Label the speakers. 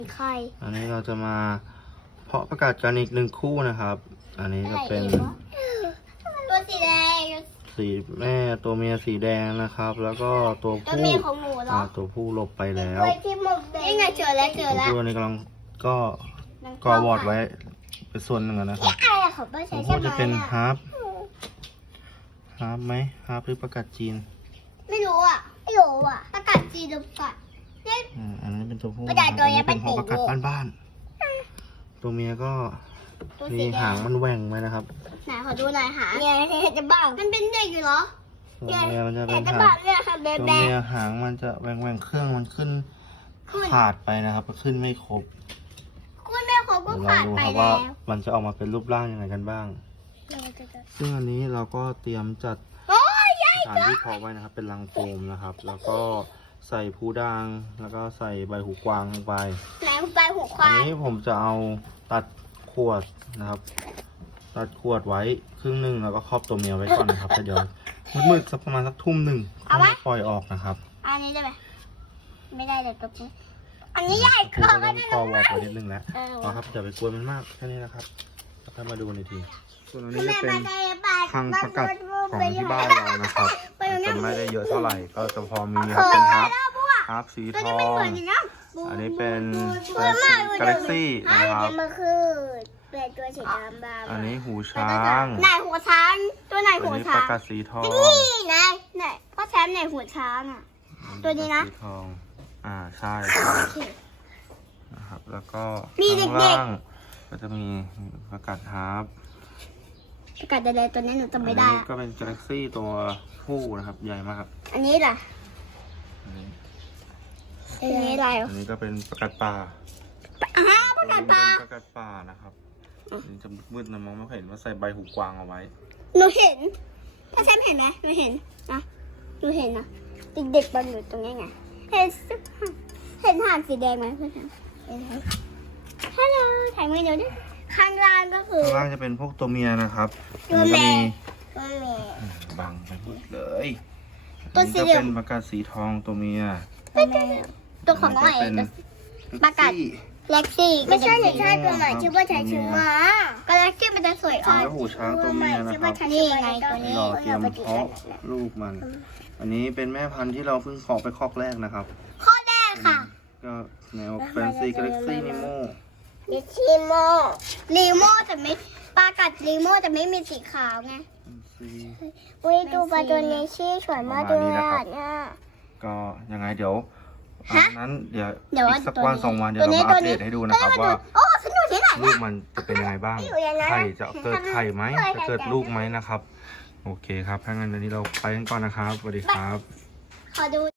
Speaker 1: ไข่
Speaker 2: อันนี้เราจะมาเพาะประกาศกันอีก1 คู่นะครับ อันนี้จะเป็น
Speaker 1: ตัวสีแดง
Speaker 2: สีแม่ตัวเมียสีแดงนะครับ แล้วก็ตัว
Speaker 1: ตัว
Speaker 2: ผู้
Speaker 1: เมียของหนูเหรอ
Speaker 2: ตัวผู้หลบไปแล้ว
Speaker 1: นี่ไงเจอแล้ว
Speaker 2: ตัวผู้อันนี้กำลังก็วอร์ดไว้เป็นส่วนหนึ่งนะครับ
Speaker 1: อะไรของป้า
Speaker 2: ตั
Speaker 1: ใช้
Speaker 2: ว
Speaker 1: ใช่ไหม
Speaker 2: ผู้จะเป็นฮาร์ปไหมฮาร์ปหรือประกาศจีน
Speaker 1: ไม่รู้อ่ะประกาศจีนหรือประกาศ
Speaker 2: อันนี้เป็นตัวผู้
Speaker 1: ประกาศตัวนี้
Speaker 2: เป็นเพาะ
Speaker 1: เป็
Speaker 2: ป
Speaker 1: น
Speaker 2: ระ
Speaker 1: สี
Speaker 2: กาศบ้านๆตัวเมียก็
Speaker 1: ตัว
Speaker 2: มี
Speaker 1: สีแด
Speaker 2: หางมันแหว่งไหมนะครับ
Speaker 1: ไหนขอดูหน่อยหางเนี่ยจะบ้ามันเป็นเด็กอยู่เหรอ
Speaker 2: ตัวเมียมันจะเป็น
Speaker 1: จะ
Speaker 2: หา
Speaker 1: บ้าง เนี่ยค่ะแบ
Speaker 2: ตัว
Speaker 1: แบ
Speaker 2: เมียหางมันจะแหว่งเครื่องมันขึ้นขาดไปนะครับขึ้นไม่ครบ
Speaker 1: คุณแม่เขาก็
Speaker 2: เดี๋ยวลอง
Speaker 1: ขาด
Speaker 2: ดู
Speaker 1: ไป
Speaker 2: ครับ
Speaker 1: แล้
Speaker 2: ว่าว มันจะออกมาเป็นรูปร่างยังไงกันบ้าง ซึ่งอันนี้เราก็เตรียมจัด
Speaker 1: โอ้ยใหญ่
Speaker 2: ฐานที่เพาะไว้นะครับ เป็นรังโฟมนะครับ แล้วก็ใส่ผู้ด่างแล้วก็ใส่ใบหูกวางลงไป
Speaker 1: ไหนไปหูควา
Speaker 2: อัน
Speaker 1: ย
Speaker 2: นี้ผมจะเอาตัดขวดนะครับ ตัดขวดไว้ครึ่งหนึ่งแล้วก็ครอบตัวเมียไว้ก่อนนะครับแต่เดี๋ยวมืดๆสักประมาณสักทุ่มหนึ่งค่อยปล่อยออกนะครับ
Speaker 1: อันนี้ได้ไหมไม่ได้เลยตัวนี้อันนี้ใหญ่
Speaker 2: ครู
Speaker 1: เกิ
Speaker 2: ก็
Speaker 1: น
Speaker 2: ต้องคอวอร์ดไว้นิดนึงแล้ว
Speaker 1: เออ
Speaker 2: เอาครับอย่าไปกวนมันมากแค่นี้นะครับแล้วค่อยมาดูกันอีกทีส่วนอันนี้
Speaker 1: แม่
Speaker 2: จะเป็น
Speaker 1: มาได้ปะ
Speaker 2: คลังประกัดของที่บ้านเรานะครับจะไม่ได้เยอะเท่าไหร่ก็จะพอมีครับเป็นฮาร์ปสีทอง อันนี้เป็นกาแล็กซี่นะครับ
Speaker 1: มันคือเป็นตัวสีดำบ้า
Speaker 2: อันนี้หูช้าง
Speaker 1: ไหนหัวช้างตัวไหน
Speaker 2: ตัว
Speaker 1: หัว
Speaker 2: นี้ป
Speaker 1: ช้า
Speaker 2: ระ
Speaker 1: ง
Speaker 2: กาศสีทอง
Speaker 1: นี่ไหนพ่อแชมป์ไหนหัวช้างอ่ะ ตัวนี้นะ
Speaker 2: สีทองใช่
Speaker 1: โอเค
Speaker 2: นะครับ แล้วก็
Speaker 1: มี
Speaker 2: ข้าง
Speaker 1: เด็กๆ
Speaker 2: ล่างก็จะมีประกาศฮาร์ป
Speaker 1: ประกาศใดๆตัวนี้หนูจำไม่
Speaker 2: อัน
Speaker 1: ได้
Speaker 2: นี้ก็เป็นกาแล็กซี่ตัวผู้นะครับ ใหญ่มากครับ
Speaker 1: อันนี้ล่ะ
Speaker 2: อันนี้
Speaker 1: อันนี้อะไร
Speaker 2: อันนี้ก็เป็นประกาศป่า
Speaker 1: ประกาศปลา
Speaker 2: เป็นประกาศป่านะครับอันนี้จะมืดๆนะมองไม่เห็นว่าใส่ใบหูกวางเอาไว้
Speaker 1: หนูเห็นพ่อแชมป์เห็นไหมหนูเห็นนะหนูเห็นนะเด็กๆบอลอยู่ตรงนี้ไงเห็นห่านสีแดงไหมพ่อแชมป์เห็นไหมฮัลโหลถ่ายมือเดี๋ยวดิข้างล่างก็คือ
Speaker 2: ข้างล่างจะเป็นพวกตัวเมียนะครับ
Speaker 1: ตัวแม่
Speaker 2: อันนี้ก็มีบังไปหมดเลย
Speaker 1: ตัวสีเหลือง
Speaker 2: อันนี้ก็เป็นประกาศสีทองตัวเมีย
Speaker 1: ตัวของน้อง
Speaker 2: อัน
Speaker 1: เอ
Speaker 2: นี้
Speaker 1: ง
Speaker 2: เป็น
Speaker 1: ประกาศ เล็กซี่ไม่ใช่ใช่ตัวใหม่ชื่อว่าชายชื่อว่าก็เล็กซี่มันจะสวย
Speaker 2: อันนี้ก็หูช้างตัวเมียนะครับ
Speaker 1: นี่ไงตัวนี้
Speaker 2: รอเตรียมเพาะลูกมัน อันนี้เป็นแม่พันธุ์ที่เราเพิ่งเพาะไปคอกแรกนะครับ
Speaker 1: ข้อแรกค่ะ
Speaker 2: ก็แนวแฟนซีกาแล็กซี่นิโม
Speaker 1: ลิชิโมลีโมแต่ไม่ปลากัดลีโมแต่ไม่มีสีขาวไงอุ้ยดูปลาตัวนี้ชื่อสวยมากเลยอ่ะ
Speaker 2: ก็ยังไงเดี๋ยว
Speaker 1: ฮะ
Speaker 2: นั้นเดี๋ยว
Speaker 1: เดี๋ยว
Speaker 2: อีกสักวัน
Speaker 1: ตัวนี้
Speaker 2: 2 วันเดี๋ยวเรามาอัปเดตให้ดูนะครับว่า
Speaker 1: โอ้ฉันอยู่ที่ไหน
Speaker 2: ลูกมันจะเป็นยังไงบ้าง
Speaker 1: อยู่อย่างนั้น
Speaker 2: ไข่จะเกิดไข่ไหม
Speaker 1: เคย
Speaker 2: จะเกิดลูกไหมนะครับ โอเคครับถ้างั้นวันนี้เราไปกันก่อนนะครับสวัสดีครับ
Speaker 1: ขอดู